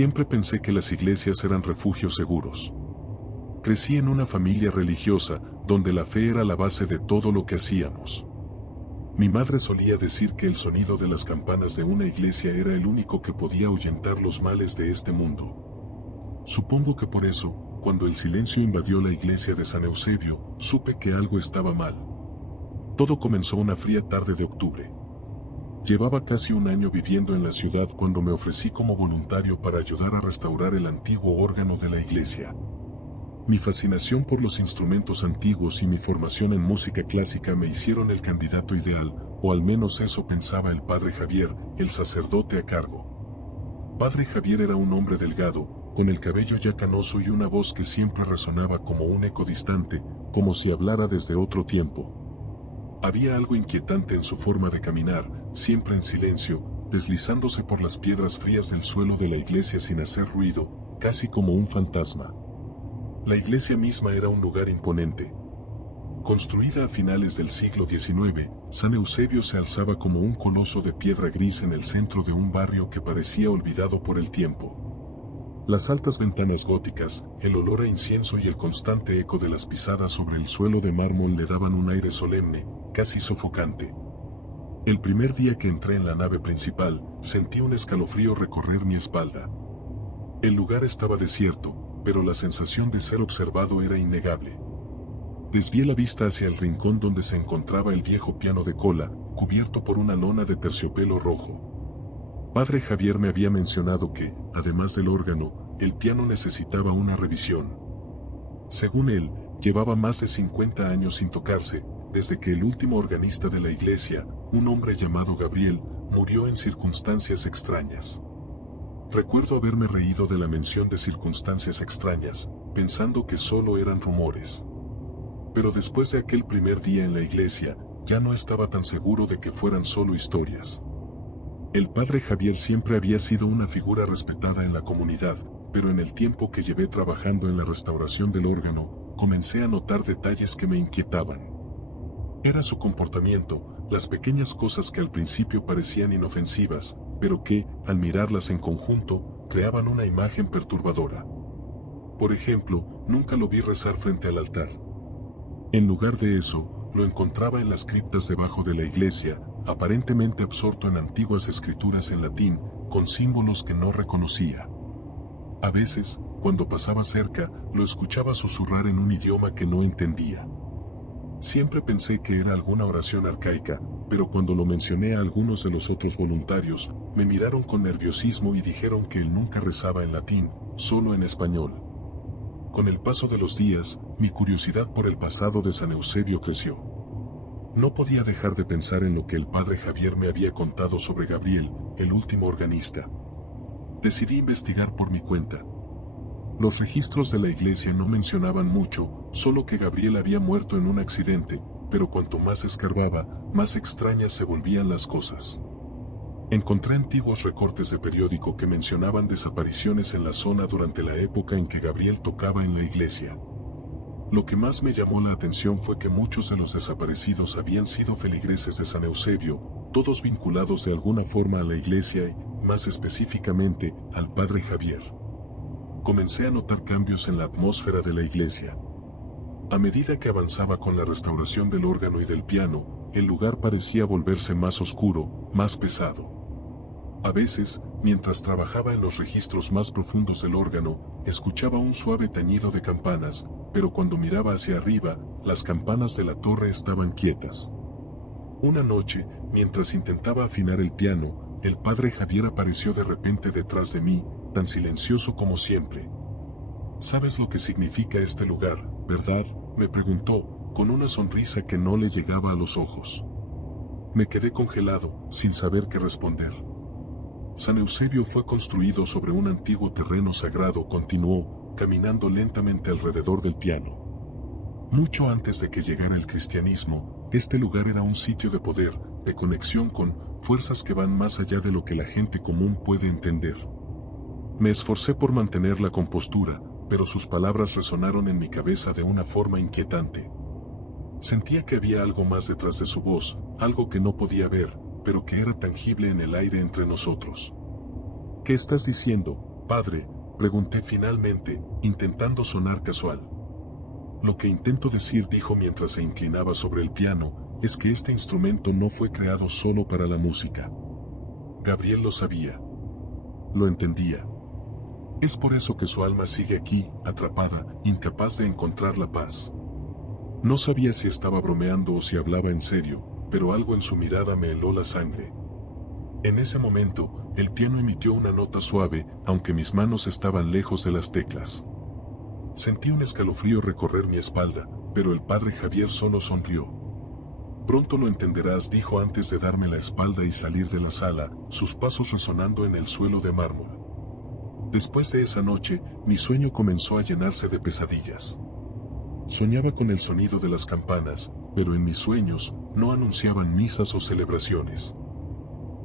Siempre pensé que las iglesias eran refugios seguros. Crecí en una familia religiosa, donde la fe era la base de todo lo que hacíamos. Mi madre solía decir que el sonido de las campanas de una iglesia era el único que podía ahuyentar los males de este mundo. Supongo que por eso, cuando el silencio invadió la iglesia de San Eusebio, supe que algo estaba mal. Todo comenzó una fría tarde de octubre. Llevaba casi un año viviendo en la ciudad cuando me ofrecí como voluntario para ayudar a restaurar el antiguo órgano de la iglesia. Mi fascinación por los instrumentos antiguos y mi formación en música clásica me hicieron el candidato ideal, o al menos eso pensaba el padre Javier, el sacerdote a cargo. Padre Javier era un hombre delgado, con el cabello ya canoso y una voz que siempre resonaba como un eco distante, como si hablara desde otro tiempo. Había algo inquietante en su forma de caminar, siempre en silencio, deslizándose por las piedras frías del suelo de la iglesia sin hacer ruido, casi como un fantasma. La iglesia misma era un lugar imponente. Construida a finales del siglo XIX, San Eusebio se alzaba como un coloso de piedra gris en el centro de un barrio que parecía olvidado por el tiempo. Las altas ventanas góticas, el olor a incienso y el constante eco de las pisadas sobre el suelo de mármol le daban un aire solemne, casi sofocante. El primer día que entré en la nave principal, sentí un escalofrío recorrer mi espalda. El lugar estaba desierto, pero la sensación de ser observado era innegable. Desvié la vista hacia el rincón donde se encontraba el viejo piano de cola, cubierto por una lona de terciopelo rojo. Padre Javier me había mencionado que, además del órgano, el piano necesitaba una revisión. Según él, llevaba más de 50 años sin tocarse, desde que el último organista de la iglesia, un hombre llamado Gabriel, murió en circunstancias extrañas. Recuerdo haberme reído de la mención de circunstancias extrañas, pensando que solo eran rumores. Pero después de aquel primer día en la iglesia, ya no estaba tan seguro de que fueran solo historias. El padre Javier siempre había sido una figura respetada en la comunidad, pero en el tiempo que llevé trabajando en la restauración del órgano, comencé a notar detalles que me inquietaban. Era su comportamiento, las pequeñas cosas que al principio parecían inofensivas, pero que, al mirarlas en conjunto, creaban una imagen perturbadora. Por ejemplo, nunca lo vi rezar frente al altar. En lugar de eso, lo encontraba en las criptas debajo de la iglesia, aparentemente absorto en antiguas escrituras en latín, con símbolos que no reconocía. A veces, cuando pasaba cerca, lo escuchaba susurrar en un idioma que no entendía. Siempre pensé que era alguna oración arcaica, pero cuando lo mencioné a algunos de los otros voluntarios, me miraron con nerviosismo y dijeron que él nunca rezaba en latín, solo en español. Con el paso de los días, mi curiosidad por el pasado de San Eusebio creció. No podía dejar de pensar en lo que el padre Javier me había contado sobre Gabriel, el último organista. Decidí investigar por mi cuenta. Los registros de la iglesia no mencionaban mucho, solo que Gabriel había muerto en un accidente, pero cuanto más escarbaba, más extrañas se volvían las cosas. Encontré antiguos recortes de periódico que mencionaban desapariciones en la zona durante la época en que Gabriel tocaba en la iglesia. Lo que más me llamó la atención fue que muchos de los desaparecidos habían sido feligreses de San Eusebio, todos vinculados de alguna forma a la iglesia y, más específicamente, al padre Javier. Comencé a notar cambios en la atmósfera de la iglesia. A medida que avanzaba con la restauración del órgano y del piano, el lugar parecía volverse más oscuro, más pesado. A veces, mientras trabajaba en los registros más profundos del órgano, escuchaba un suave tañido de campanas, pero cuando miraba hacia arriba, las campanas de la torre estaban quietas. Una noche, mientras intentaba afinar el piano, el padre Javier apareció de repente detrás de mí, tan silencioso como siempre. ¿Sabes lo que significa este lugar, verdad?, me preguntó, con una sonrisa que no le llegaba a los ojos. Me quedé congelado, sin saber qué responder. San Eusebio fue construido sobre un antiguo terreno sagrado, continuó, caminando lentamente alrededor del piano. Mucho antes de que llegara el cristianismo, este lugar era un sitio de poder, de conexión con fuerzas que van más allá de lo que la gente común puede entender. Me esforcé por mantener la compostura, pero sus palabras resonaron en mi cabeza de una forma inquietante. Sentía que había algo más detrás de su voz, algo que no podía ver, pero que era tangible en el aire entre nosotros. ¿Qué estás diciendo, Padre, pregunté finalmente, intentando sonar casual. Lo que intento decir, dijo mientras se inclinaba sobre el piano, es que este instrumento no fue creado solo para la música. Gabriel lo sabía. Lo entendía. Es por eso que su alma sigue aquí, atrapada, incapaz de encontrar la paz. No sabía si estaba bromeando o si hablaba en serio, pero algo en su mirada me heló la sangre. En ese momento, el piano emitió una nota suave, aunque mis manos estaban lejos de las teclas. Sentí un escalofrío recorrer mi espalda, pero el padre Javier solo sonrió. Pronto lo entenderás, dijo antes de darme la espalda y salir de la sala, sus pasos resonando en el suelo de mármol. Después de esa noche, mi sueño comenzó a llenarse de pesadillas. Soñaba con el sonido de las campanas, pero en mis sueños no anunciaban misas o celebraciones.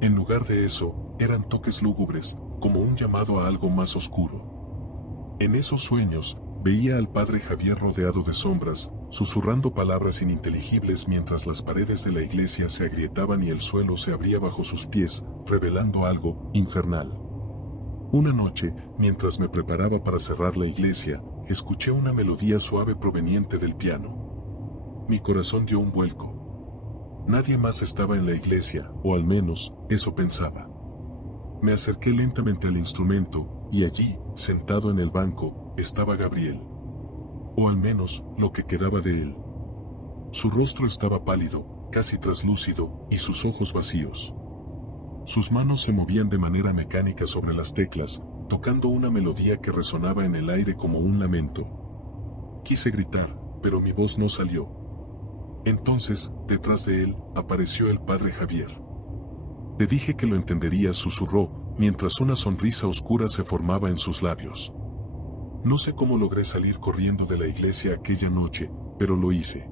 En lugar de eso, eran toques lúgubres, como un llamado a algo más oscuro. En esos sueños, veía al padre Javier rodeado de sombras, susurrando palabras ininteligibles mientras las paredes de la iglesia se agrietaban y el suelo se abría bajo sus pies, revelando algo infernal. Una noche, mientras me preparaba para cerrar la iglesia, escuché una melodía suave proveniente del piano. Mi corazón dio un vuelco. Nadie más estaba en la iglesia, o al menos, eso pensaba. Me acerqué lentamente al instrumento, y allí, sentado en el banco, estaba Gabriel. O al menos, lo que quedaba de él. Su rostro estaba pálido, casi traslúcido, y sus ojos vacíos. Sus manos se movían de manera mecánica sobre las teclas, tocando una melodía que resonaba en el aire como un lamento. Quise gritar, pero mi voz no salió. Entonces, detrás de él, apareció el padre Javier. Le dije que lo entendería, susurró, mientras una sonrisa oscura se formaba en sus labios. No sé cómo logré salir corriendo de la iglesia aquella noche, pero lo hice.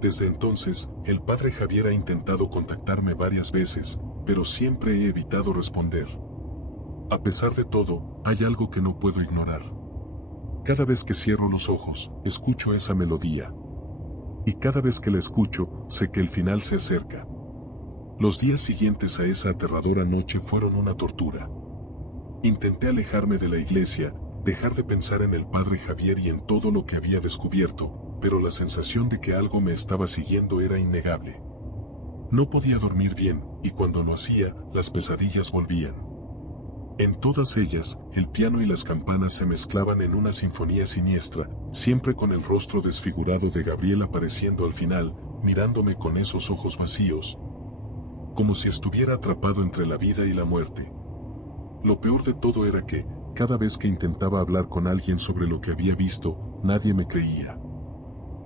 Desde entonces, el padre Javier ha intentado contactarme varias veces, pero siempre he evitado responder. A pesar de todo, hay algo que no puedo ignorar. Cada vez que cierro los ojos, escucho esa melodía. Y cada vez que la escucho, sé que el final se acerca. Los días siguientes a esa aterradora noche fueron una tortura. Intenté alejarme de la iglesia, dejar de pensar en el padre Javier y en todo lo que había descubierto, pero la sensación de que algo me estaba siguiendo era innegable. No podía dormir bien, y cuando lo hacía, las pesadillas volvían. En todas ellas, el piano y las campanas se mezclaban en una sinfonía siniestra, siempre con el rostro desfigurado de Gabriel apareciendo al final, mirándome con esos ojos vacíos, como si estuviera atrapado entre la vida y la muerte. Lo peor de todo era que, cada vez que intentaba hablar con alguien sobre lo que había visto, nadie me creía.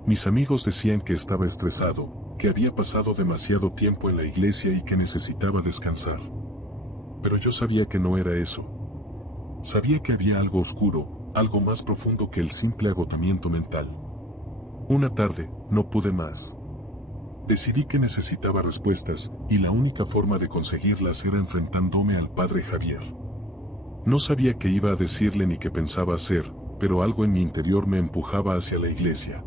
Mis amigos decían que estaba estresado, que había pasado demasiado tiempo en la iglesia y que necesitaba descansar. Pero yo sabía que no era eso. Sabía que había algo oscuro, algo más profundo que el simple agotamiento mental. Una tarde, no pude más. Decidí que necesitaba respuestas, y la única forma de conseguirlas era enfrentándome al padre Javier. No sabía qué iba a decirle ni qué pensaba hacer, pero algo en mi interior me empujaba hacia la iglesia.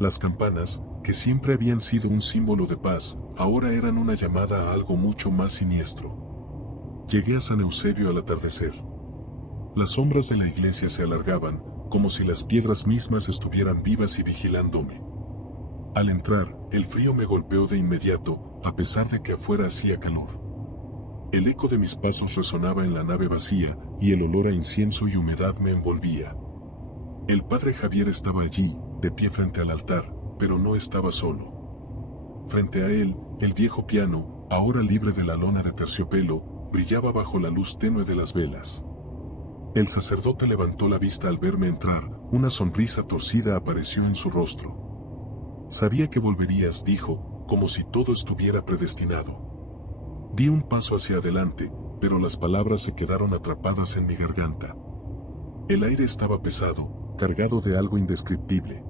Las campanas, que siempre habían sido un símbolo de paz, ahora eran una llamada a algo mucho más siniestro. Llegué a San Eusebio al atardecer. Las sombras de la iglesia se alargaban, como si las piedras mismas estuvieran vivas y vigilándome. Al entrar, el frío me golpeó de inmediato, a pesar de que afuera hacía calor. El eco de mis pasos resonaba en la nave vacía, y el olor a incienso y humedad me envolvía. El padre Javier estaba allí, de pie frente al altar, pero no estaba solo. Frente a él, el viejo piano, ahora libre de la lona de terciopelo, brillaba bajo la luz tenue de las velas. El sacerdote levantó la vista al verme entrar, una sonrisa torcida apareció en su rostro. Sabía que volverías, dijo, como si todo estuviera predestinado. Di un paso hacia adelante, pero las palabras se quedaron atrapadas en mi garganta. El aire estaba pesado, cargado de algo indescriptible.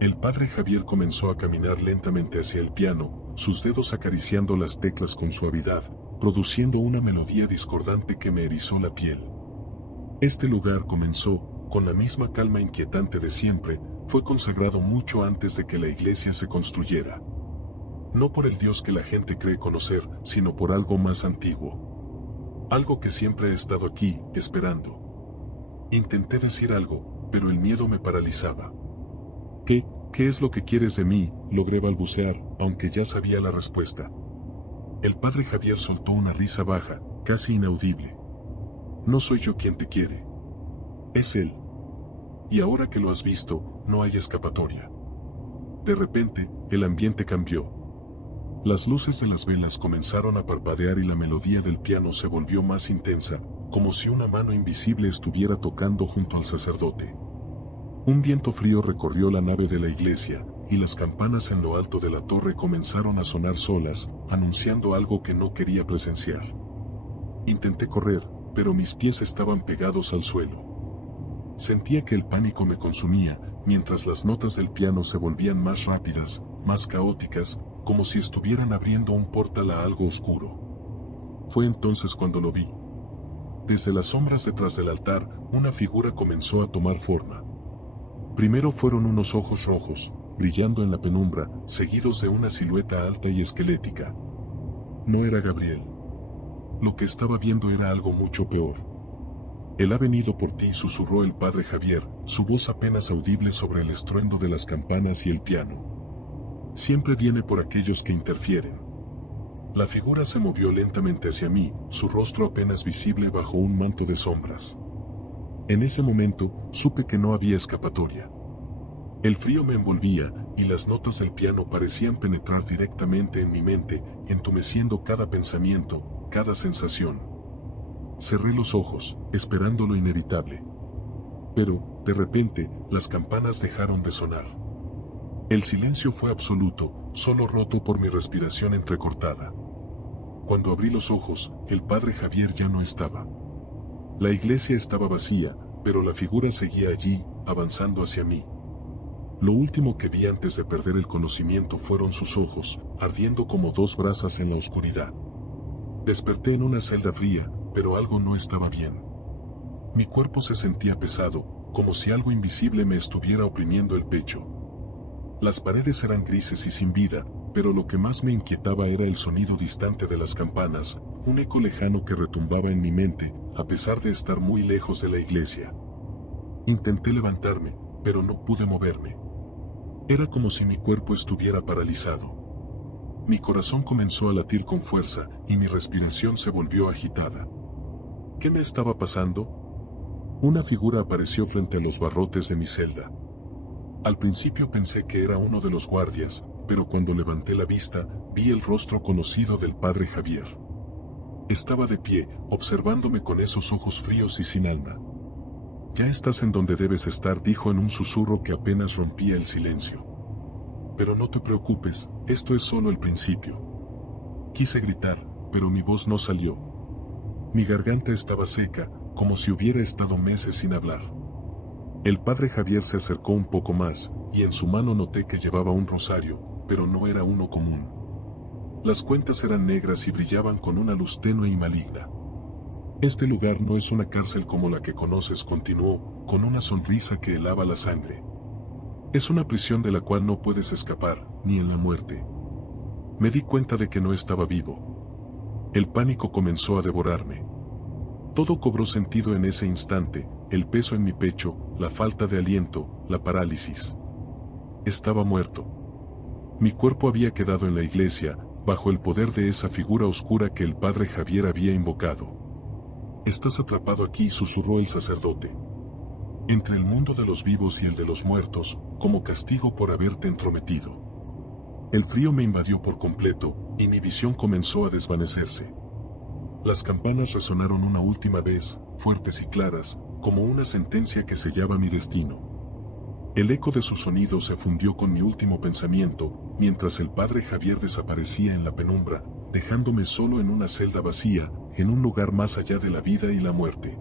El padre Javier comenzó a caminar lentamente hacia el piano, sus dedos acariciando las teclas con suavidad, produciendo una melodía discordante que me erizó la piel. Este lugar comenzó, con la misma calma inquietante de siempre, fue consagrado mucho antes de que la iglesia se construyera. No por el Dios que la gente cree conocer, sino por algo más antiguo. Algo que siempre he estado aquí, esperando. Intenté decir algo, pero el miedo me paralizaba. ¿Qué es lo que quieres de mí?, logré balbucear, aunque ya sabía la respuesta. El padre Javier soltó una risa baja, casi inaudible. No soy yo quien te quiere. Es él. Y ahora que lo has visto, no hay escapatoria. De repente, el ambiente cambió. Las luces de las velas comenzaron a parpadear y la melodía del piano se volvió más intensa, como si una mano invisible estuviera tocando junto al sacerdote. Un viento frío recorrió la nave de la iglesia, y las campanas en lo alto de la torre comenzaron a sonar solas, anunciando algo que no quería presenciar. Intenté correr, pero mis pies estaban pegados al suelo. Sentía que el pánico me consumía, mientras las notas del piano se volvían más rápidas, más caóticas, como si estuvieran abriendo un portal a algo oscuro. Fue entonces cuando lo vi. Desde las sombras detrás del altar, una figura comenzó a tomar forma. Primero fueron unos ojos rojos, brillando en la penumbra, seguidos de una silueta alta y esquelética. No era Gabriel. Lo que estaba viendo era algo mucho peor. Él ha venido por ti, susurró el padre Javier, su voz apenas audible sobre el estruendo de las campanas y el piano. Siempre viene por aquellos que interfieren. La figura se movió lentamente hacia mí, su rostro apenas visible bajo un manto de sombras. En ese momento, supe que no había escapatoria. El frío me envolvía, y las notas del piano parecían penetrar directamente en mi mente, entumeciendo cada pensamiento, cada sensación. Cerré los ojos, esperando lo inevitable. Pero, de repente, las campanas dejaron de sonar. El silencio fue absoluto, solo roto por mi respiración entrecortada. Cuando abrí los ojos, el padre Javier ya no estaba. La iglesia estaba vacía, pero la figura seguía allí, avanzando hacia mí. Lo último que vi antes de perder el conocimiento fueron sus ojos, ardiendo como dos brasas en la oscuridad. Desperté en una celda fría, pero algo no estaba bien. Mi cuerpo se sentía pesado, como si algo invisible me estuviera oprimiendo el pecho. Las paredes eran grises y sin vida, pero lo que más me inquietaba era el sonido distante de las campanas, un eco lejano que retumbaba en mi mente, a pesar de estar muy lejos de la iglesia. Intenté levantarme, pero no pude moverme. Era como si mi cuerpo estuviera paralizado. Mi corazón comenzó a latir con fuerza, y mi respiración se volvió agitada. ¿Qué me estaba pasando? Una figura apareció frente a los barrotes de mi celda. Al principio pensé que era uno de los guardias, pero cuando levanté la vista, vi el rostro conocido del padre Javier. Estaba de pie, observándome con esos ojos fríos y sin alma. Ya estás en donde debes estar, dijo en un susurro que apenas rompía el silencio. Pero no te preocupes, esto es solo el principio. Quise gritar, pero mi voz no salió. Mi garganta estaba seca, como si hubiera estado meses sin hablar. El padre Javier se acercó un poco más, y en su mano noté que llevaba un rosario, pero no era uno común. Las cuentas eran negras y brillaban con una luz tenue y maligna. Este lugar no es una cárcel como la que conoces, continuó, con una sonrisa que helaba la sangre. Es una prisión de la cual no puedes escapar, ni en la muerte. Me di cuenta de que no estaba vivo. El pánico comenzó a devorarme. Todo cobró sentido en ese instante, el peso en mi pecho, la falta de aliento, la parálisis. Estaba muerto. Mi cuerpo había quedado en la iglesia, bajo el poder de esa figura oscura que el padre Javier había invocado. Estás atrapado aquí, susurró el sacerdote. Entre el mundo de los vivos y el de los muertos, como castigo por haberte entrometido. El frío me invadió por completo, y mi visión comenzó a desvanecerse. Las campanas resonaron una última vez, fuertes y claras, como una sentencia que sellaba mi destino. El eco de su sonido se fundió con mi último pensamiento, mientras el padre Javier desaparecía en la penumbra, dejándome solo en una celda vacía, en un lugar más allá de la vida y la muerte.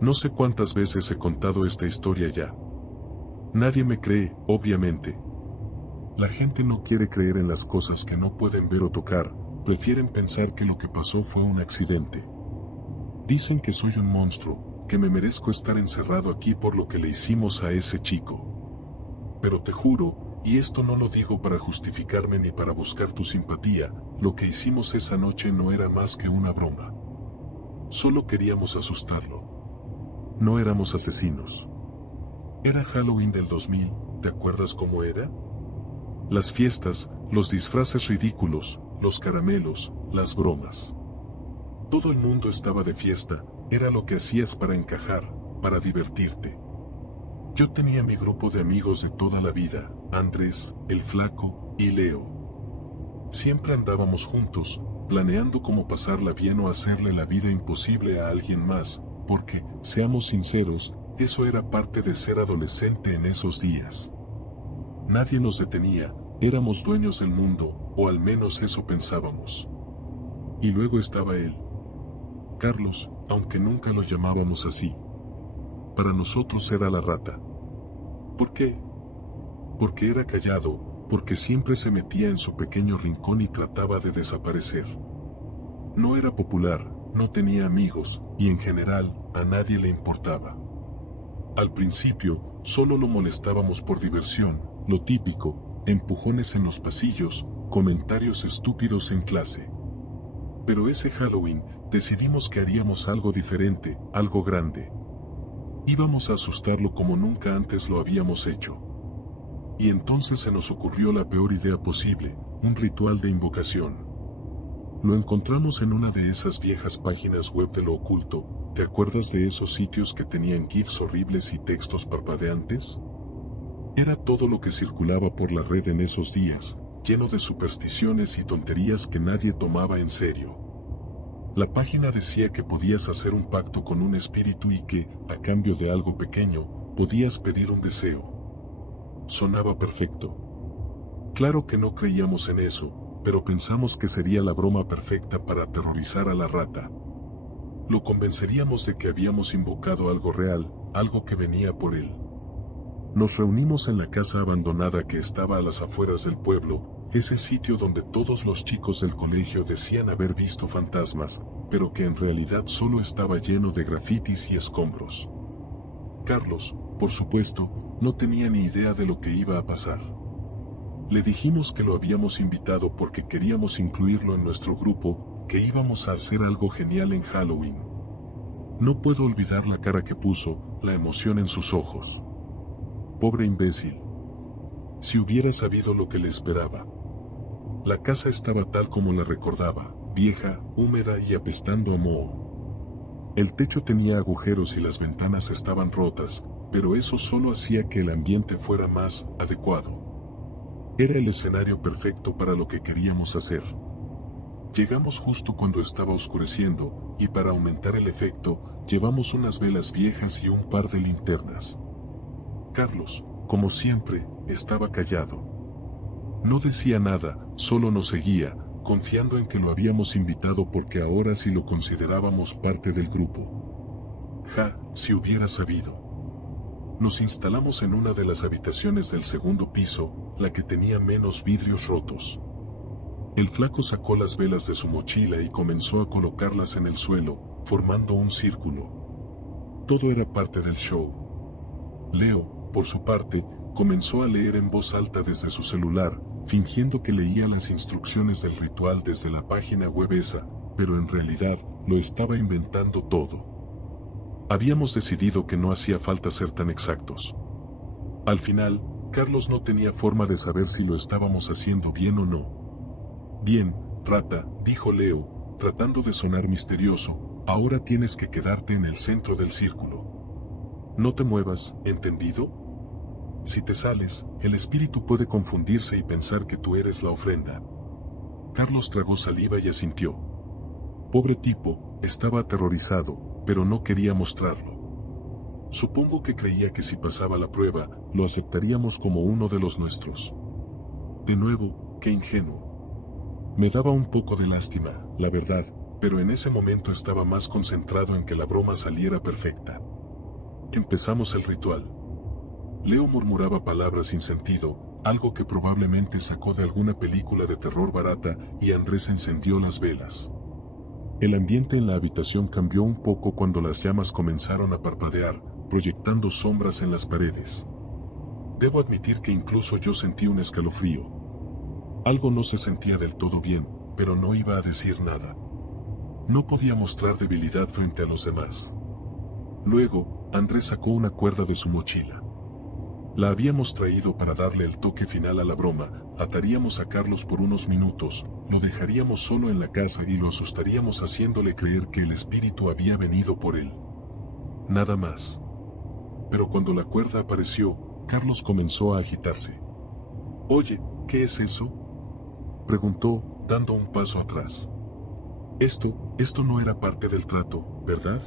No sé cuántas veces he contado esta historia ya. Nadie me cree, obviamente. La gente no quiere creer en las cosas que no pueden ver o tocar, prefieren pensar que lo que pasó fue un accidente. Dicen que soy un monstruo, que me merezco estar encerrado aquí por lo que le hicimos a ese chico. Pero te juro, Y esto no lo digo para justificarme ni para buscar tu simpatía, lo que hicimos esa noche no era más que una broma. Solo queríamos asustarlo. No éramos asesinos. Era Halloween del 2000, ¿te acuerdas cómo era? Las fiestas, los disfraces ridículos, los caramelos, las bromas. Todo el mundo estaba de fiesta, era lo que hacías para encajar, para divertirte. Yo tenía mi grupo de amigos de toda la vida, Andrés, el Flaco, y Leo. Siempre andábamos juntos, planeando cómo pasarla bien o hacerle la vida imposible a alguien más, porque, seamos sinceros, eso era parte de ser adolescente en esos días. Nadie nos detenía, éramos dueños del mundo, o al menos eso pensábamos. Y luego estaba él. Carlos, aunque nunca lo llamábamos así. Para nosotros era la rata. ¿Por qué? Porque era callado, porque siempre se metía en su pequeño rincón y trataba de desaparecer. No era popular, no tenía amigos, y en general, a nadie le importaba. Al principio, solo lo molestábamos por diversión, lo típico, empujones en los pasillos, comentarios estúpidos en clase. Pero ese Halloween, decidimos que haríamos algo diferente, algo grande. Íbamos a asustarlo como nunca antes lo habíamos hecho. Y entonces se nos ocurrió la peor idea posible, un ritual de invocación. Lo encontramos en una de esas viejas páginas web de lo oculto. ¿Te acuerdas de esos sitios que tenían GIFs horribles y textos parpadeantes? Era todo lo que circulaba por la red en esos días, lleno de supersticiones y tonterías que nadie tomaba en serio. La página decía que podías hacer un pacto con un espíritu y que, a cambio de algo pequeño, podías pedir un deseo. Sonaba perfecto. Claro que no creíamos en eso, pero pensamos que sería la broma perfecta para aterrorizar a la rata. Lo convenceríamos de que habíamos invocado algo real, algo que venía por él. Nos reunimos en la casa abandonada que estaba a las afueras del pueblo, ese sitio donde todos los chicos del colegio decían haber visto fantasmas, pero que en realidad solo estaba lleno de grafitis y escombros. Carlos, por supuesto, no tenía ni idea de lo que iba a pasar. Le dijimos que lo habíamos invitado porque queríamos incluirlo en nuestro grupo, que íbamos a hacer algo genial en Halloween. No puedo olvidar la cara que puso, la emoción en sus ojos. Pobre imbécil. Si hubiera sabido lo que le esperaba. La casa estaba tal como la recordaba, vieja, húmeda y apestando a moho. El techo tenía agujeros y las ventanas estaban rotas, pero eso solo hacía que el ambiente fuera más adecuado. Era el escenario perfecto para lo que queríamos hacer. Llegamos justo cuando estaba oscureciendo, y para aumentar el efecto, llevamos unas velas viejas y un par de linternas. Carlos, como siempre, estaba callado. No decía nada, solo nos seguía, confiando en que lo habíamos invitado porque ahora sí lo considerábamos parte del grupo. Si hubiera sabido. Nos instalamos en una de las habitaciones del segundo piso, la que tenía menos vidrios rotos. El Flaco sacó las velas de su mochila y comenzó a colocarlas en el suelo, formando un círculo. Todo era parte del show. Leo, por su parte, comenzó a leer en voz alta desde su celular, fingiendo que leía las instrucciones del ritual desde la página web esa, pero en realidad, lo estaba inventando todo. Habíamos decidido que no hacía falta ser tan exactos. Al final, Carlos no tenía forma de saber si lo estábamos haciendo bien o no. Bien, rata, dijo Leo, tratando de sonar misterioso, ahora tienes que quedarte en el centro del círculo. No te muevas, ¿entendido? Si te sales, el espíritu puede confundirse y pensar que tú eres la ofrenda. Carlos tragó saliva y asintió. Pobre tipo, estaba aterrorizado, pero no quería mostrarlo. Supongo que creía que si pasaba la prueba, lo aceptaríamos como uno de los nuestros. De nuevo, qué ingenuo. Me daba un poco de lástima, la verdad, pero en ese momento estaba más concentrado en que la broma saliera perfecta. Empezamos el ritual. Leo murmuraba palabras sin sentido, algo que probablemente sacó de alguna película de terror barata, y Andrés encendió las velas. El ambiente en la habitación cambió un poco cuando las llamas comenzaron a parpadear, proyectando sombras en las paredes. Debo admitir que incluso yo sentí un escalofrío. Algo no se sentía del todo bien, pero no iba a decir nada. No podía mostrar debilidad frente a los demás. Luego, Andrés sacó una cuerda de su mochila. La habíamos traído para darle el toque final a la broma. Ataríamos a Carlos por unos minutos, lo dejaríamos solo en la casa y lo asustaríamos haciéndole creer que el espíritu había venido por él. Nada más. Pero cuando la cuerda apareció, Carlos comenzó a agitarse. «Oye, ¿qué es eso?», preguntó, dando un paso atrás. Esto no era parte del trato, ¿verdad?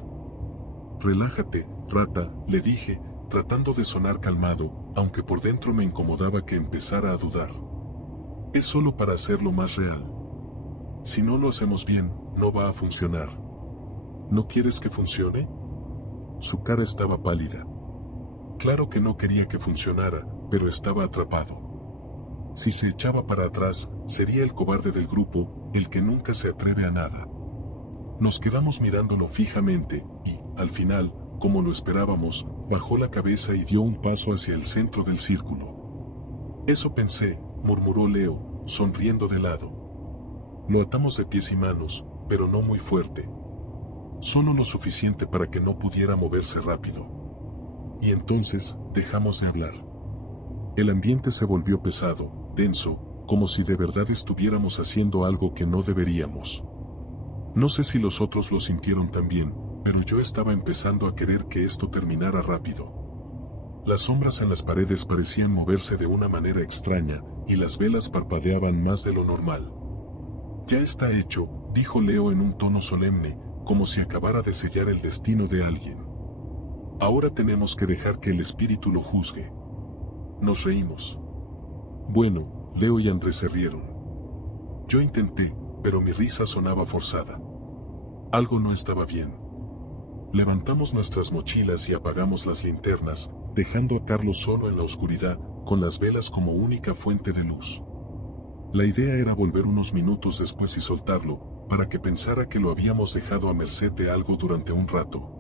«Relájate, rata», le dije, tratando de sonar calmado, aunque por dentro me incomodaba que empezara a dudar. «Es solo para hacerlo más real. Si no lo hacemos bien, no va a funcionar». «¿No quieres que funcione?». Su cara estaba pálida. Claro que no quería que funcionara, pero estaba atrapado. Si se echaba para atrás, sería el cobarde del grupo, el que nunca se atreve a nada. Nos quedamos mirándolo fijamente, y, al final, como lo esperábamos, bajó la cabeza y dio un paso hacia el centro del círculo. «Eso pensé», murmuró Leo, sonriendo de lado. Lo atamos de pies y manos, pero no muy fuerte. Solo lo suficiente para que no pudiera moverse rápido. Y entonces, dejamos de hablar. El ambiente se volvió pesado, denso, como si de verdad estuviéramos haciendo algo que no deberíamos. No sé si los otros lo sintieron también, pero yo estaba empezando a querer que esto terminara rápido. Las sombras en las paredes parecían moverse de una manera extraña, y las velas parpadeaban más de lo normal. «Ya está hecho», dijo Leo en un tono solemne, como si acabara de sellar el destino de alguien. «Ahora tenemos que dejar que el espíritu lo juzgue». Nos reímos. Bueno, Leo y Andrés se rieron. Yo intenté, pero mi risa sonaba forzada. Algo no estaba bien. Levantamos nuestras mochilas y apagamos las linternas, dejando a Carlos solo en la oscuridad, con las velas como única fuente de luz. La idea era volver unos minutos después y soltarlo, para que pensara que lo habíamos dejado a merced de algo durante un rato.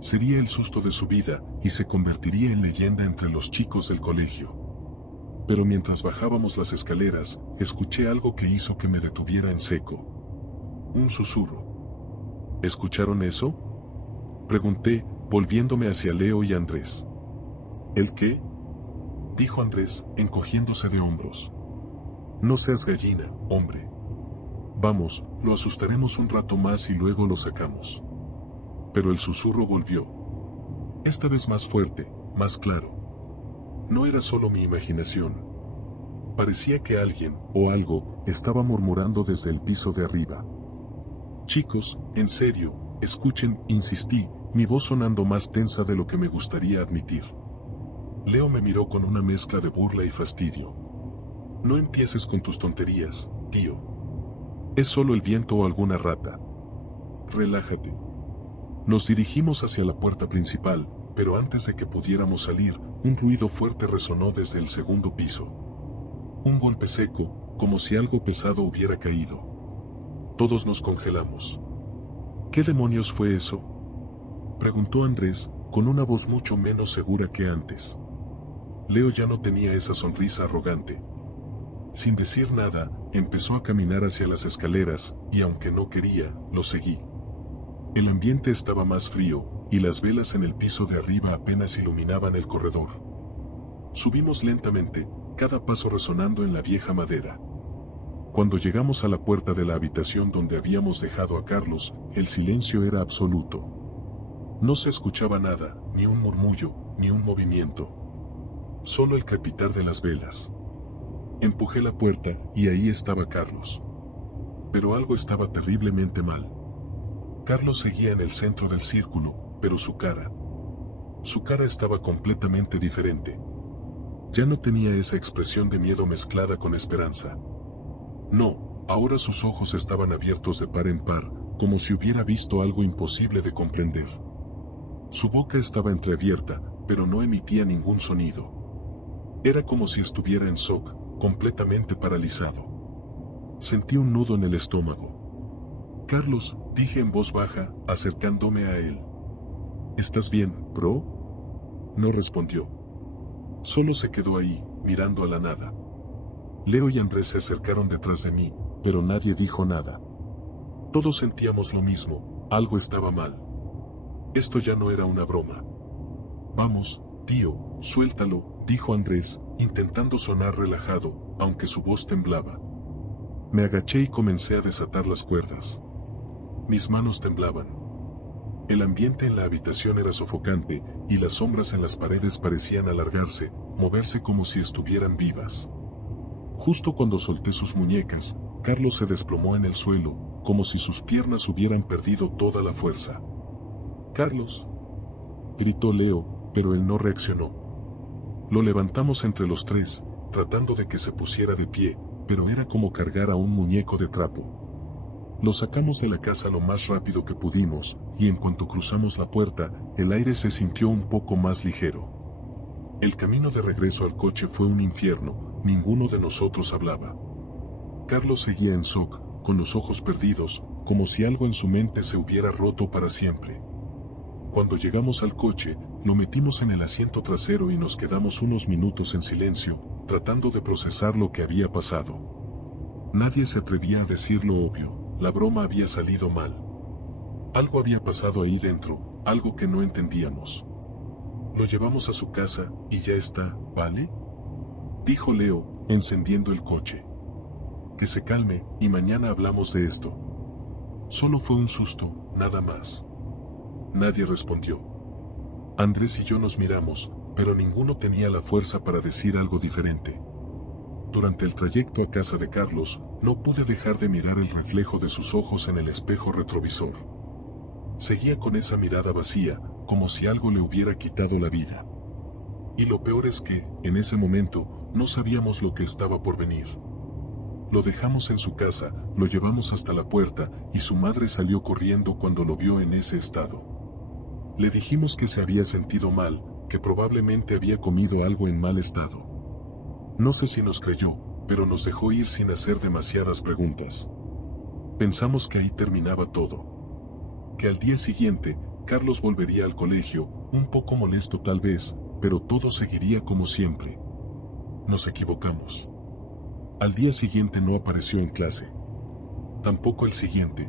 Sería el susto de su vida, y se convertiría en leyenda entre los chicos del colegio. Pero mientras bajábamos las escaleras, escuché algo que hizo que me detuviera en seco. Un susurro. ¿Escucharon eso?, pregunté, volviéndome hacia Leo y Andrés. ¿El qué?, dijo Andrés, encogiéndose de hombros. No seas gallina, hombre. Vamos, lo asustaremos un rato más y luego lo sacamos. Pero el susurro volvió. Esta vez más fuerte, más claro. No era solo mi imaginación. Parecía que alguien, o algo, estaba murmurando desde el piso de arriba. Chicos, en serio, escuchen, insistí, mi voz sonando más tensa de lo que me gustaría admitir. Leo me miró con una mezcla de burla y fastidio. No empieces con tus tonterías, tío. Es solo el viento o alguna rata. Relájate. Nos dirigimos hacia la puerta principal, pero antes de que pudiéramos salir, un ruido fuerte resonó desde el segundo piso. Un golpe seco, como si algo pesado hubiera caído. Todos nos congelamos. ¿Qué demonios fue eso?, preguntó Andrés, con una voz mucho menos segura que antes. Leo ya no tenía esa sonrisa arrogante. Sin decir nada, empezó a caminar hacia las escaleras, y aunque no quería, lo seguí. El ambiente estaba más frío, y las velas en el piso de arriba apenas iluminaban el corredor. Subimos lentamente, cada paso resonando en la vieja madera. Cuando llegamos a la puerta de la habitación donde habíamos dejado a Carlos, el silencio era absoluto. No se escuchaba nada, ni un murmullo, ni un movimiento. Solo el crepitar de las velas. Empujé la puerta, y ahí estaba Carlos. Pero algo estaba terriblemente mal. Carlos seguía en el centro del círculo, pero su cara estaba completamente diferente. Ya no tenía esa expresión de miedo mezclada con esperanza. No, ahora sus ojos estaban abiertos de par en par, como si hubiera visto algo imposible de comprender. Su boca estaba entreabierta, pero no emitía ningún sonido. Era como si estuviera en shock, completamente paralizado. Sentí un nudo en el estómago. «Carlos», dije en voz baja, acercándome a él. «¿Estás bien, bro?». No respondió. Solo se quedó ahí, mirando a la nada. Leo y Andrés se acercaron detrás de mí, pero nadie dijo nada. Todos sentíamos lo mismo, algo estaba mal. Esto ya no era una broma. Vamos, tío, suéltalo, dijo Andrés, intentando sonar relajado, aunque su voz temblaba. Me agaché y comencé a desatar las cuerdas. Mis manos temblaban. El ambiente en la habitación era sofocante, y las sombras en las paredes parecían alargarse, moverse como si estuvieran vivas. Justo cuando solté sus muñecas, Carlos se desplomó en el suelo, como si sus piernas hubieran perdido toda la fuerza. «¡Carlos!», gritó Leo, pero él no reaccionó. Lo levantamos entre los tres, tratando de que se pusiera de pie, pero era como cargar a un muñeco de trapo. Lo sacamos de la casa lo más rápido que pudimos, y en cuanto cruzamos la puerta, el aire se sintió un poco más ligero. El camino de regreso al coche fue un infierno, ninguno de nosotros hablaba. Carlos seguía en shock, con los ojos perdidos, como si algo en su mente se hubiera roto para siempre. Cuando llegamos al coche, lo metimos en el asiento trasero y nos quedamos unos minutos en silencio, tratando de procesar lo que había pasado. Nadie se atrevía a decir lo obvio, la broma había salido mal. Algo había pasado ahí dentro, algo que no entendíamos. Lo llevamos a su casa, y ya está, ¿vale?, dijo Leo, encendiendo el coche. Que se calme, y mañana hablamos de esto. Solo fue un susto, nada más. Nadie respondió. Andrés y yo nos miramos, pero ninguno tenía la fuerza para decir algo diferente. Durante el trayecto a casa de Carlos, no pude dejar de mirar el reflejo de sus ojos en el espejo retrovisor. Seguía con esa mirada vacía, como si algo le hubiera quitado la vida. Y lo peor es que, en ese momento, no sabíamos lo que estaba por venir. Lo dejamos en su casa, lo llevamos hasta la puerta, y su madre salió corriendo cuando lo vio en ese estado. Le dijimos que se había sentido mal, que probablemente había comido algo en mal estado. No sé si nos creyó, pero nos dejó ir sin hacer demasiadas preguntas. Pensamos que ahí terminaba todo. Que al día siguiente, Carlos volvería al colegio, un poco molesto tal vez, pero todo seguiría como siempre. Nos equivocamos. Al día siguiente no apareció en clase. Tampoco el siguiente.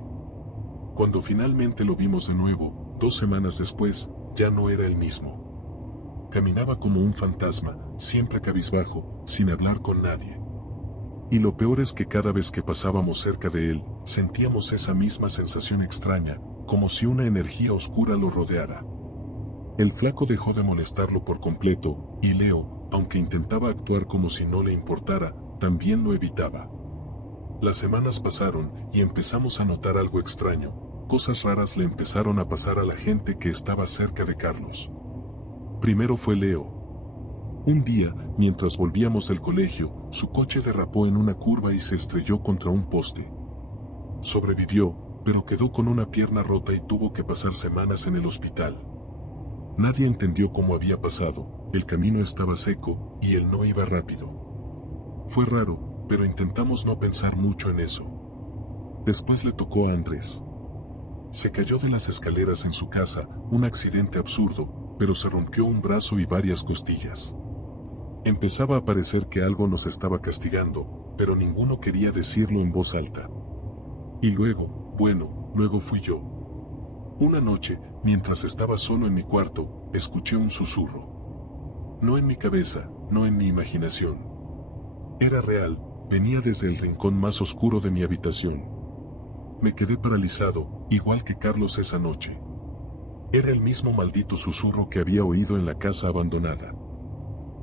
Cuando finalmente lo vimos de nuevo, 2 semanas después, ya no era el mismo. Caminaba como un fantasma, siempre cabizbajo, sin hablar con nadie. Y lo peor es que cada vez que pasábamos cerca de él, sentíamos esa misma sensación extraña, como si una energía oscura lo rodeara. El flaco dejó de molestarlo por completo, y Leo, aunque intentaba actuar como si no le importara, también lo evitaba. Las semanas pasaron, y empezamos a notar algo extraño. Cosas raras le empezaron a pasar a la gente que estaba cerca de Carlos. Primero fue Leo. Un día, mientras volvíamos del colegio, su coche derrapó en una curva y se estrelló contra un poste. Sobrevivió, pero quedó con una pierna rota y tuvo que pasar semanas en el hospital. Nadie entendió cómo había pasado, el camino estaba seco, y él no iba rápido. Fue raro, pero intentamos no pensar mucho en eso. Después le tocó a Andrés. Se cayó de las escaleras en su casa, un accidente absurdo, pero se rompió un brazo y varias costillas. Empezaba a parecer que algo nos estaba castigando, pero ninguno quería decirlo en voz alta. Y luego, luego fui yo. Una noche, mientras estaba solo en mi cuarto, escuché un susurro. No en mi cabeza, no en mi imaginación. Era real, venía desde el rincón más oscuro de mi habitación. Me quedé paralizado, igual que Carlos esa noche. Era el mismo maldito susurro que había oído en la casa abandonada.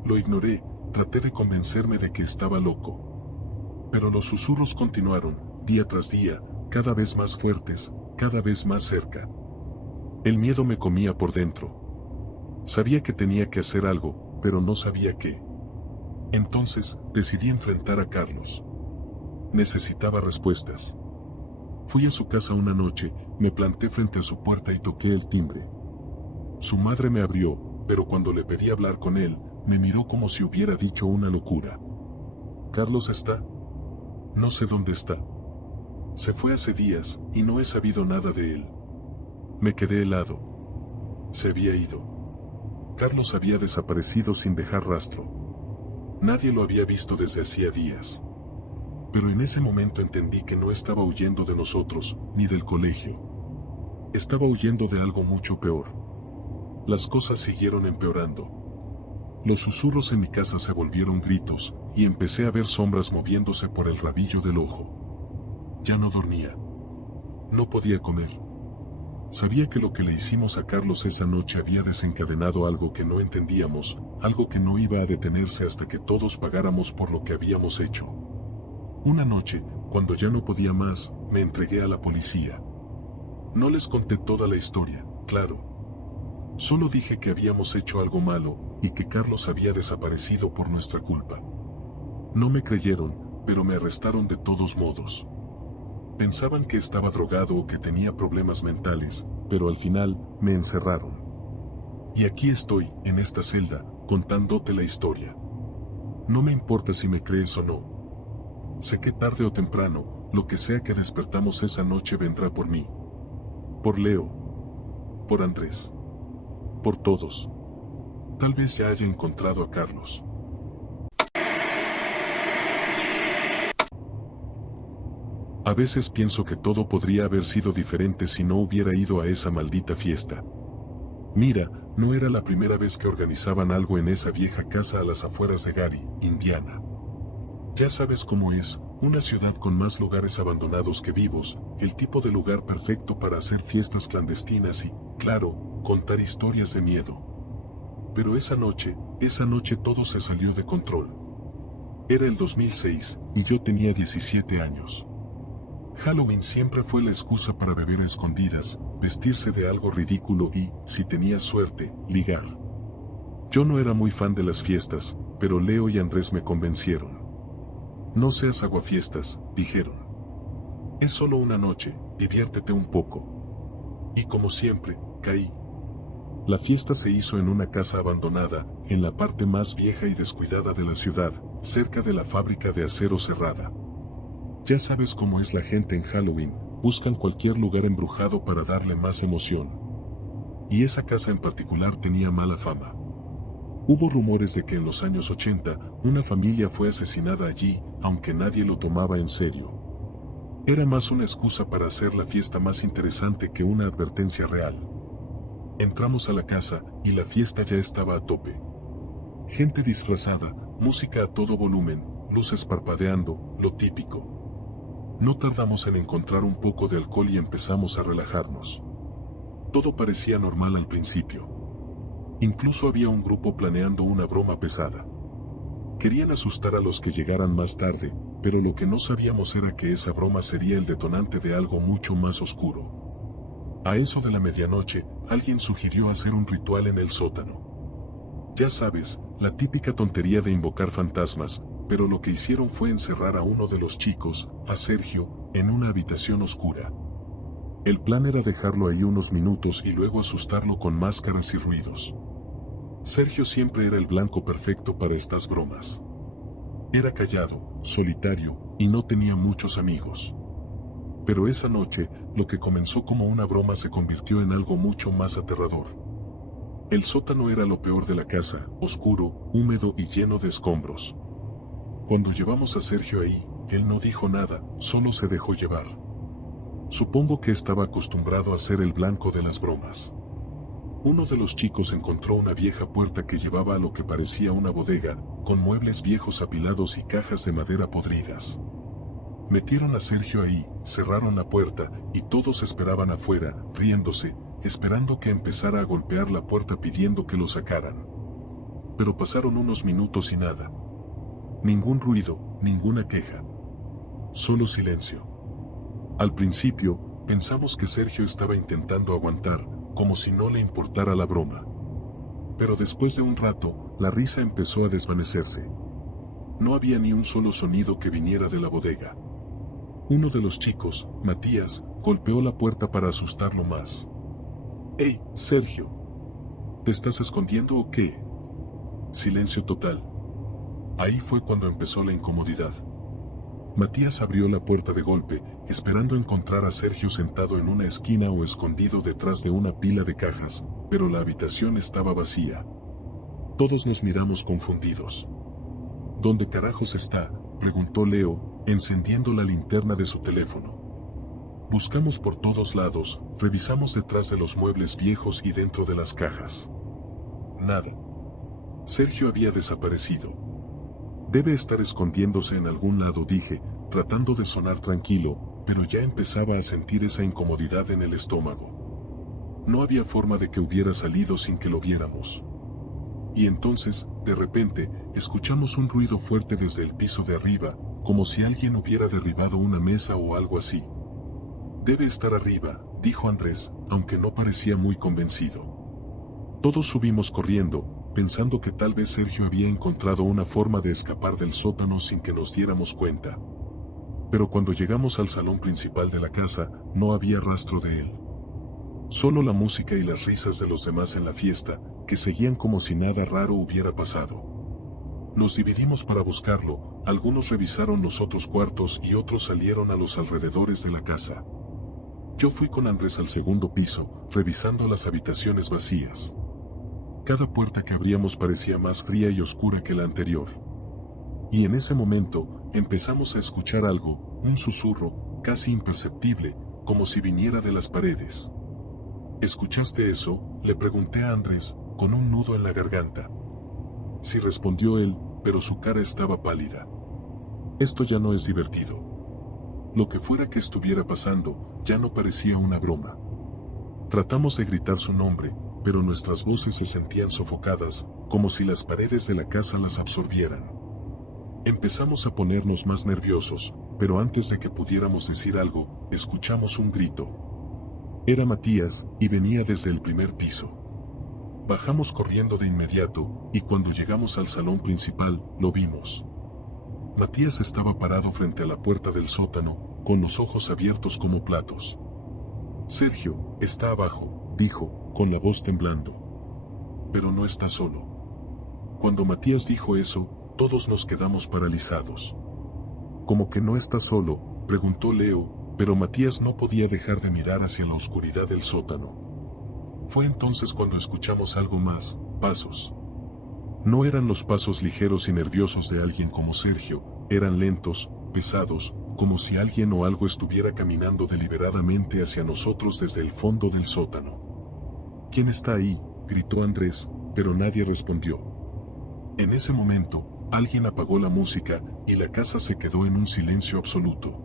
Lo ignoré, traté de convencerme de que estaba loco. Pero los susurros continuaron, día tras día, cada vez más fuertes, cada vez más cerca. El miedo me comía por dentro. Sabía que tenía que hacer algo, pero no sabía qué. Entonces, decidí enfrentar a Carlos. Necesitaba respuestas. Fui a su casa una noche, me planté frente a su puerta y toqué el timbre. Su madre me abrió, pero cuando le pedí hablar con él, me miró como si hubiera dicho una locura. ¿Carlos está? No sé dónde está. Se fue hace días, y no he sabido nada de él. Me quedé helado. Se había ido. Carlos había desaparecido sin dejar rastro. Nadie lo había visto desde hacía días. Pero en ese momento entendí que no estaba huyendo de nosotros, ni del colegio. Estaba huyendo de algo mucho peor. Las cosas siguieron empeorando. Los susurros en mi casa se volvieron gritos, y empecé a ver sombras moviéndose por el rabillo del ojo. Ya no dormía. No podía comer. Sabía que lo que le hicimos a Carlos esa noche había desencadenado algo que no entendíamos, algo que no iba a detenerse hasta que todos pagáramos por lo que habíamos hecho. Una noche, cuando ya no podía más, me entregué a la policía. No les conté toda la historia, claro. Solo dije que habíamos hecho algo malo, y que Carlos había desaparecido por nuestra culpa. No me creyeron, pero me arrestaron de todos modos. Pensaban que estaba drogado o que tenía problemas mentales, pero al final, me encerraron. Y aquí estoy, en esta celda, contándote la historia. No me importa si me crees o no. Sé que tarde o temprano, lo que sea que despertamos esa noche vendrá por mí. Por Leo. Por Andrés. Por todos. Tal vez ya haya encontrado a Carlos. A veces pienso que todo podría haber sido diferente si no hubiera ido a esa maldita fiesta. Mira, no era la primera vez que organizaban algo en esa vieja casa a las afueras de Gary, Indiana. Ya sabes cómo es, una ciudad con más lugares abandonados que vivos, el tipo de lugar perfecto para hacer fiestas clandestinas y, claro, contar historias de miedo. Pero esa noche todo se salió de control. Era el 2006, y yo tenía 17 años. Halloween siempre fue la excusa para beber a escondidas, vestirse de algo ridículo y, si tenías suerte, ligar. Yo no era muy fan de las fiestas, pero Leo y Andrés me convencieron. No seas aguafiestas, dijeron. Es solo una noche, diviértete un poco. Y como siempre, caí. La fiesta se hizo en una casa abandonada, en la parte más vieja y descuidada de la ciudad, cerca de la fábrica de acero cerrada. Ya sabes cómo es la gente en Halloween, buscan cualquier lugar embrujado para darle más emoción. Y esa casa en particular tenía mala fama. Hubo rumores de que en los años 80, una familia fue asesinada allí, aunque nadie lo tomaba en serio. Era más una excusa para hacer la fiesta más interesante que una advertencia real. Entramos a la casa, y la fiesta ya estaba a tope. Gente disfrazada, música a todo volumen, luces parpadeando, lo típico. No tardamos en encontrar un poco de alcohol y empezamos a relajarnos. Todo parecía normal al principio. Incluso había un grupo planeando una broma pesada. Querían asustar a los que llegaran más tarde, pero lo que no sabíamos era que esa broma sería el detonante de algo mucho más oscuro. A eso de la medianoche, alguien sugirió hacer un ritual en el sótano. Ya sabes, la típica tontería de invocar fantasmas, pero lo que hicieron fue encerrar a uno de los chicos, a Sergio, en una habitación oscura. El plan era dejarlo ahí unos minutos y luego asustarlo con máscaras y ruidos. Sergio siempre era el blanco perfecto para estas bromas. Era callado, solitario, y no tenía muchos amigos. Pero esa noche, lo que comenzó como una broma se convirtió en algo mucho más aterrador. El sótano era lo peor de la casa, oscuro, húmedo y lleno de escombros. Cuando llevamos a Sergio ahí, él no dijo nada, solo se dejó llevar. Supongo que estaba acostumbrado a ser el blanco de las bromas. Uno de los chicos encontró una vieja puerta que llevaba a lo que parecía una bodega, con muebles viejos apilados y cajas de madera podridas. Metieron a Sergio ahí, cerraron la puerta, y todos esperaban afuera, riéndose, esperando que empezara a golpear la puerta pidiendo que lo sacaran. Pero pasaron unos minutos y nada. Ningún ruido, ninguna queja. Solo silencio. Al principio, pensamos que Sergio estaba intentando aguantar, como si no le importara la broma. Pero después de un rato, la risa empezó a desvanecerse. No había ni un solo sonido que viniera de la bodega. Uno de los chicos, Matías, golpeó la puerta para asustarlo más. «¡Hey, Sergio! ¿Te estás escondiendo o qué?» Silencio total. Ahí fue cuando empezó la incomodidad. Matías abrió la puerta de golpe, esperando encontrar a Sergio sentado en una esquina o escondido detrás de una pila de cajas, pero la habitación estaba vacía. Todos nos miramos confundidos. ¿Dónde carajos está?, preguntó Leo, encendiendo la linterna de su teléfono. Buscamos por todos lados, revisamos detrás de los muebles viejos y dentro de las cajas. Nada. Sergio había desaparecido. Debe estar escondiéndose en algún lado, dije, tratando de sonar tranquilo, pero ya empezaba a sentir esa incomodidad en el estómago. No había forma de que hubiera salido sin que lo viéramos. Y entonces, de repente, escuchamos un ruido fuerte desde el piso de arriba, como si alguien hubiera derribado una mesa o algo así. Debe estar arriba, dijo Andrés, aunque no parecía muy convencido. Todos subimos corriendo, pensando que tal vez Sergio había encontrado una forma de escapar del sótano sin que nos diéramos cuenta. Pero cuando llegamos al salón principal de la casa, no había rastro de él. Solo la música y las risas de los demás en la fiesta, que seguían como si nada raro hubiera pasado. Nos dividimos para buscarlo, algunos revisaron los otros cuartos y otros salieron a los alrededores de la casa. Yo fui con Andrés al segundo piso, revisando las habitaciones vacías. Cada puerta que abríamos parecía más fría y oscura que la anterior. Y en ese momento, empezamos a escuchar algo, un susurro, casi imperceptible, como si viniera de las paredes. ¿Escuchaste eso?, le pregunté a Andrés, con un nudo en la garganta. Sí, respondió él, pero su cara estaba pálida. Esto ya no es divertido. Lo que fuera que estuviera pasando, ya no parecía una broma. Tratamos de gritar su nombre, pero nuestras voces se sentían sofocadas, como si las paredes de la casa las absorbieran. Empezamos a ponernos más nerviosos, pero antes de que pudiéramos decir algo, escuchamos un grito. Era Matías, y venía desde el primer piso. Bajamos corriendo de inmediato, y cuando llegamos al salón principal, lo vimos. Matías estaba parado frente a la puerta del sótano, con los ojos abiertos como platos. Sergio, está abajo, dijo, con la voz temblando. Pero no está solo. Cuando Matías dijo eso, todos nos quedamos paralizados. ¿Cómo que no está solo?, preguntó Leo, pero Matías no podía dejar de mirar hacia la oscuridad del sótano. Fue entonces cuando escuchamos algo más, pasos. No eran los pasos ligeros y nerviosos de alguien como Sergio, eran lentos, pesados, como si alguien o algo estuviera caminando deliberadamente hacia nosotros desde el fondo del sótano. ¿Quién está ahí?, gritó Andrés, pero nadie respondió. En ese momento, alguien apagó la música, y la casa se quedó en un silencio absoluto.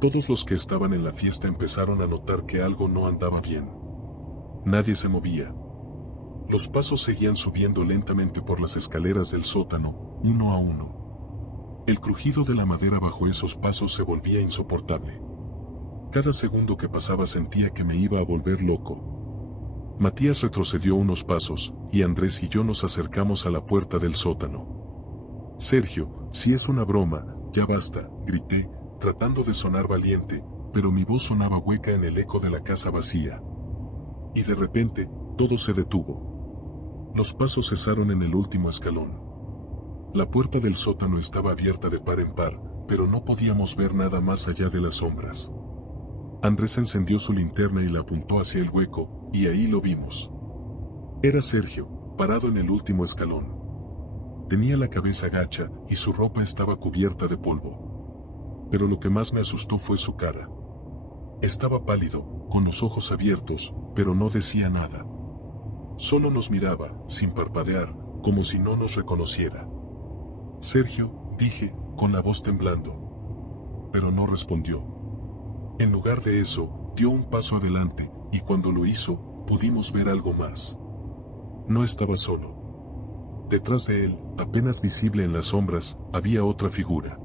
Todos los que estaban en la fiesta empezaron a notar que algo no andaba bien. Nadie se movía. Los pasos seguían subiendo lentamente por las escaleras del sótano, uno a uno. El crujido de la madera bajo esos pasos se volvía insoportable. Cada segundo que pasaba sentía que me iba a volver loco. Matías retrocedió unos pasos, y Andrés y yo nos acercamos a la puerta del sótano. Sergio, si es una broma, ya basta, grité, tratando de sonar valiente, pero mi voz sonaba hueca en el eco de la casa vacía. Y de repente, todo se detuvo. Los pasos cesaron en el último escalón. La puerta del sótano estaba abierta de par en par, pero no podíamos ver nada más allá de las sombras. Andrés encendió su linterna y la apuntó hacia el hueco, y ahí lo vimos. Era Sergio, parado en el último escalón. Tenía la cabeza gacha, y su ropa estaba cubierta de polvo. Pero lo que más me asustó fue su cara. Estaba pálido, con los ojos abiertos, pero no decía nada. Solo nos miraba, sin parpadear, como si no nos reconociera. Sergio, dije, con la voz temblando. Pero no respondió. En lugar de eso, dio un paso adelante, y cuando lo hizo, pudimos ver algo más. No estaba solo. Detrás de él, apenas visible en las sombras, había otra figura.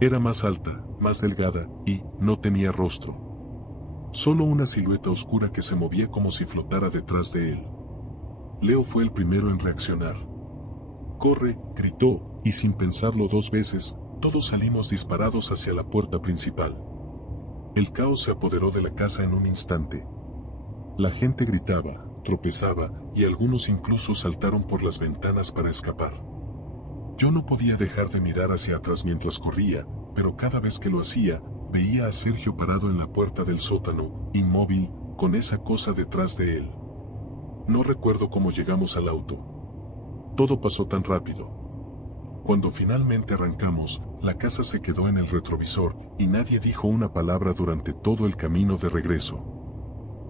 Era más alta, más delgada, y no tenía rostro. Solo una silueta oscura que se movía como si flotara detrás de él. Leo fue el primero en reaccionar. ¡Corre!, gritó, y sin pensarlo dos veces, todos salimos disparados hacia la puerta principal. El caos se apoderó de la casa en un instante. La gente gritaba, tropezaba, y algunos incluso saltaron por las ventanas para escapar. Yo no podía dejar de mirar hacia atrás mientras corría, pero cada vez que lo hacía, veía a Sergio parado en la puerta del sótano, inmóvil, con esa cosa detrás de él. No recuerdo cómo llegamos al auto. Todo pasó tan rápido. Cuando finalmente arrancamos, la casa se quedó en el retrovisor y nadie dijo una palabra durante todo el camino de regreso.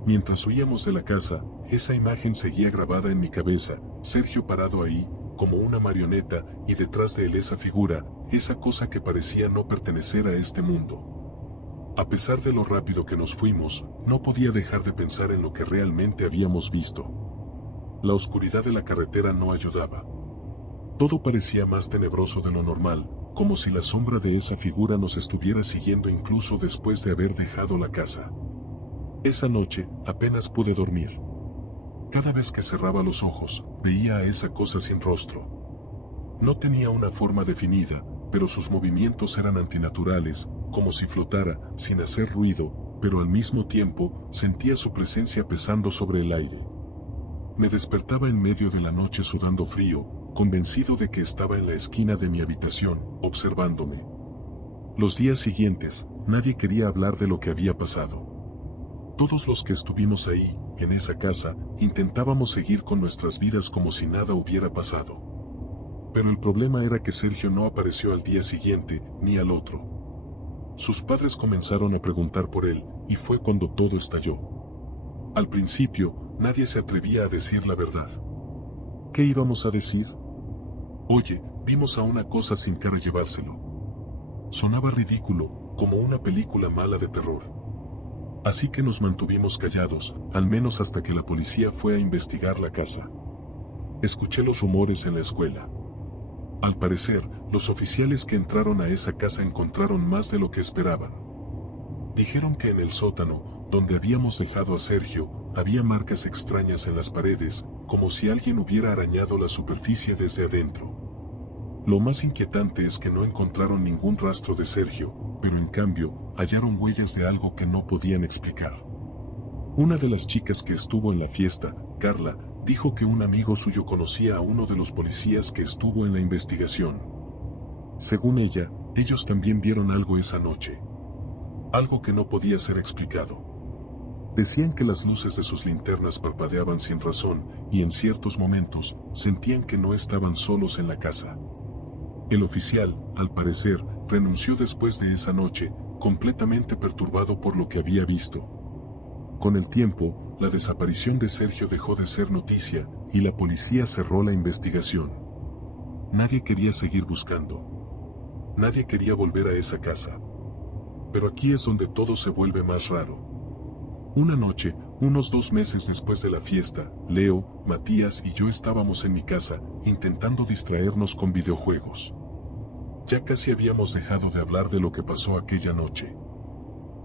Mientras huíamos de la casa, esa imagen seguía grabada en mi cabeza, Sergio parado ahí, como una marioneta, y detrás de él esa figura, esa cosa que parecía no pertenecer a este mundo. A pesar de lo rápido que nos fuimos, no podía dejar de pensar en lo que realmente habíamos visto. La oscuridad de la carretera no ayudaba. Todo parecía más tenebroso de lo normal, como si la sombra de esa figura nos estuviera siguiendo incluso después de haber dejado la casa. Esa noche, apenas pude dormir. Cada vez que cerraba los ojos, veía a esa cosa sin rostro. No tenía una forma definida, pero sus movimientos eran antinaturales, como si flotara, sin hacer ruido, pero al mismo tiempo, sentía su presencia pesando sobre el aire. Me despertaba en medio de la noche sudando frío, convencido de que estaba en la esquina de mi habitación, observándome. Los días siguientes, nadie quería hablar de lo que había pasado. Todos los que estuvimos ahí, en esa casa, intentábamos seguir con nuestras vidas como si nada hubiera pasado. Pero el problema era que Sergio no apareció al día siguiente, ni al otro. Sus padres comenzaron a preguntar por él, y fue cuando todo estalló. Al principio, nadie se atrevía a decir la verdad. ¿Qué íbamos a decir? Oye, vimos a una cosa sin cara llevárselo. Sonaba ridículo, como una película mala de terror. Así que nos mantuvimos callados, al menos hasta que la policía fue a investigar la casa. Escuché los rumores en la escuela. Al parecer, los oficiales que entraron a esa casa encontraron más de lo que esperaban. Dijeron que en el sótano, donde habíamos dejado a Sergio, había marcas extrañas en las paredes, como si alguien hubiera arañado la superficie desde adentro. Lo más inquietante es que no encontraron ningún rastro de Sergio, pero en cambio, hallaron huellas de algo que no podían explicar. Una de las chicas que estuvo en la fiesta, Carla, dijo que un amigo suyo conocía a uno de los policías que estuvo en la investigación. Según ella, ellos también vieron algo esa noche. Algo que no podía ser explicado. Decían que las luces de sus linternas parpadeaban sin razón, y en ciertos momentos, sentían que no estaban solos en la casa. El oficial, al parecer, renunció después de esa noche, completamente perturbado por lo que había visto. Con el tiempo, la desaparición de Sergio dejó de ser noticia, y la policía cerró la investigación. Nadie quería seguir buscando. Nadie quería volver a esa casa. Pero aquí es donde todo se vuelve más raro. Una noche, unos 2 meses después de la fiesta, Leo, Matías y yo estábamos en mi casa, intentando distraernos con videojuegos. Ya casi habíamos dejado de hablar de lo que pasó aquella noche.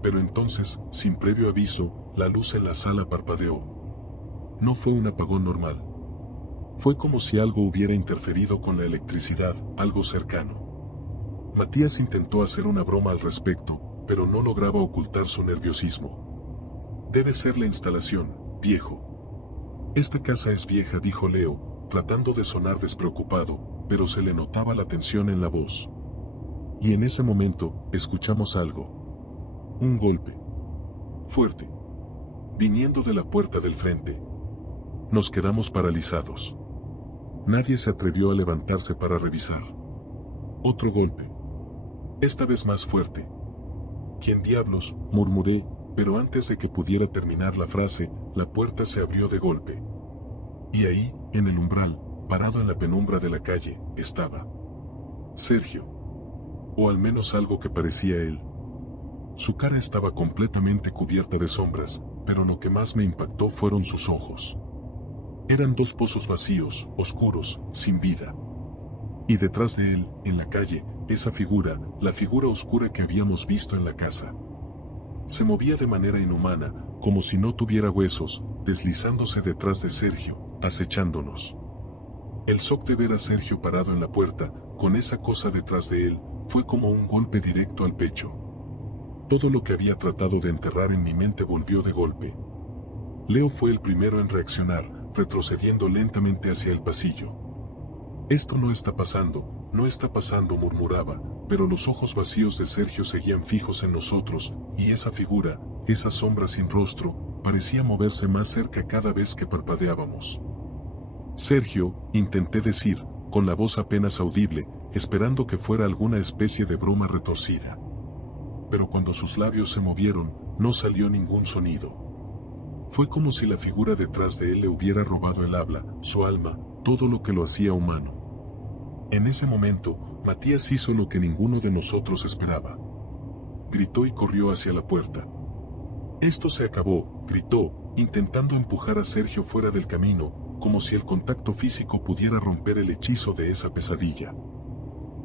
Pero entonces, sin previo aviso, la luz en la sala parpadeó. No fue un apagón normal. Fue como si algo hubiera interferido con la electricidad, algo cercano. Matías intentó hacer una broma al respecto, pero no lograba ocultar su nerviosismo. Debe ser la instalación, viejo. Esta casa es vieja, dijo Leo, tratando de sonar despreocupado, pero se le notaba la tensión en la voz. Y en ese momento, escuchamos algo. Un golpe. Fuerte. Viniendo de la puerta del frente. Nos quedamos paralizados. Nadie se atrevió a levantarse para revisar. Otro golpe. Esta vez más fuerte. ¿Quién diablos?, murmuré, pero antes de que pudiera terminar la frase, la puerta se abrió de golpe. Y ahí, en el umbral, parado en la penumbra de la calle, estaba Sergio. O al menos algo que parecía él. Su cara estaba completamente cubierta de sombras, pero lo que más me impactó fueron sus ojos. Eran 2 pozos vacíos, oscuros, sin vida. Y detrás de él, en la calle, esa figura, la figura oscura que habíamos visto en la casa. Se movía de manera inhumana, como si no tuviera huesos, deslizándose detrás de Sergio, acechándonos. El shock de ver a Sergio parado en la puerta, con esa cosa detrás de él, fue como un golpe directo al pecho. Todo lo que había tratado de enterrar en mi mente volvió de golpe. Leo fue el primero en reaccionar, retrocediendo lentamente hacia el pasillo. Esto no está pasando, murmuraba, pero los ojos vacíos de Sergio seguían fijos en nosotros, y esa figura, esa sombra sin rostro, parecía moverse más cerca cada vez que parpadeábamos. Sergio, intenté decir, con la voz apenas audible, esperando que fuera alguna especie de broma retorcida. Pero cuando sus labios se movieron, no salió ningún sonido. Fue como si la figura detrás de él le hubiera robado el habla, su alma, todo lo que lo hacía humano. En ese momento, Matías hizo lo que ninguno de nosotros esperaba. Gritó y corrió hacia la puerta. «Esto se acabó», gritó, intentando empujar a Sergio fuera del camino, como si el contacto físico pudiera romper el hechizo de esa pesadilla.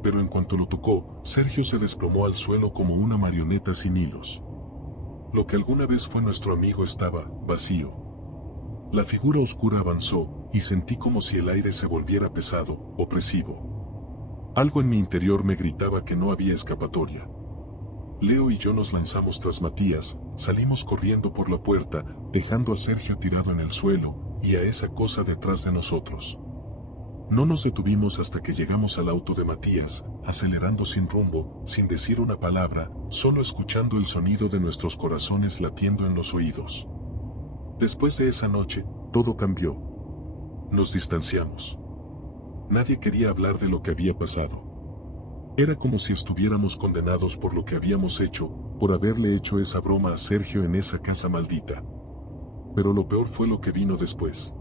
Pero en cuanto lo tocó, Sergio se desplomó al suelo como una marioneta sin hilos. Lo que alguna vez fue nuestro amigo estaba vacío. La figura oscura avanzó, y sentí como si el aire se volviera pesado, opresivo. Algo en mi interior me gritaba que no había escapatoria. Leo y yo nos lanzamos tras Matías, salimos corriendo por la puerta, dejando a Sergio tirado en el suelo, y a esa cosa detrás de nosotros. No nos detuvimos hasta que llegamos al auto de Matías, acelerando sin rumbo, sin decir una palabra, solo escuchando el sonido de nuestros corazones latiendo en los oídos. Después de esa noche, todo cambió. Nos distanciamos. Nadie quería hablar de lo que había pasado. Era como si estuviéramos condenados por lo que habíamos hecho, por haberle hecho esa broma a Sergio en esa casa maldita. Pero lo peor fue lo que vino después.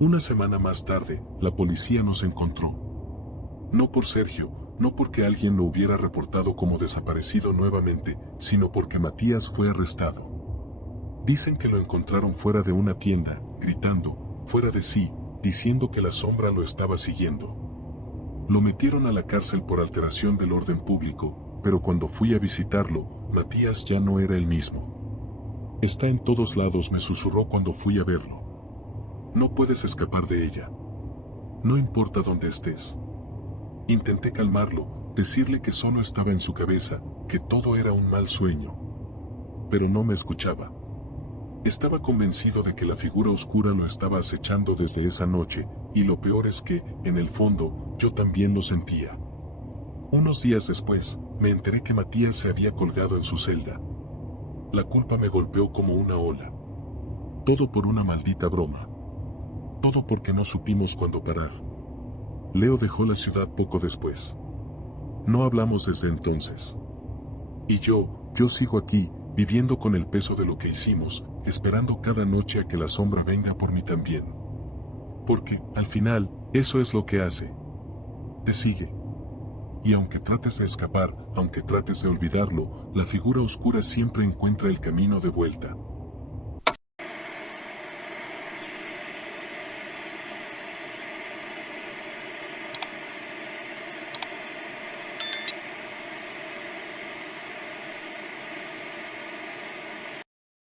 Una semana más tarde, la policía nos encontró. No por Sergio, no porque alguien lo hubiera reportado como desaparecido nuevamente, sino porque Matías fue arrestado. Dicen que lo encontraron fuera de una tienda, gritando, fuera de sí, diciendo que la sombra lo estaba siguiendo. Lo metieron a la cárcel por alteración del orden público, pero cuando fui a visitarlo, Matías ya no era el mismo. «Está en todos lados», me susurró cuando fui a verlo. «No puedes escapar de ella. No importa dónde estés». Intenté calmarlo, decirle que solo estaba en su cabeza, que todo era un mal sueño. Pero no me escuchaba. Estaba convencido de que la figura oscura lo estaba acechando desde esa noche, y lo peor es que, en el fondo, yo también lo sentía. Unos días después, me enteré que Matías se había colgado en su celda. La culpa me golpeó como una ola. Todo por una maldita broma. Todo porque no supimos cuándo parar. Leo dejó la ciudad poco después. No hablamos desde entonces. Y yo sigo aquí, viviendo con el peso de lo que hicimos, esperando cada noche a que la sombra venga por mí también. Porque, al final, eso es lo que hace. Te sigue. Y aunque trates de escapar, aunque trates de olvidarlo, la figura oscura siempre encuentra el camino de vuelta.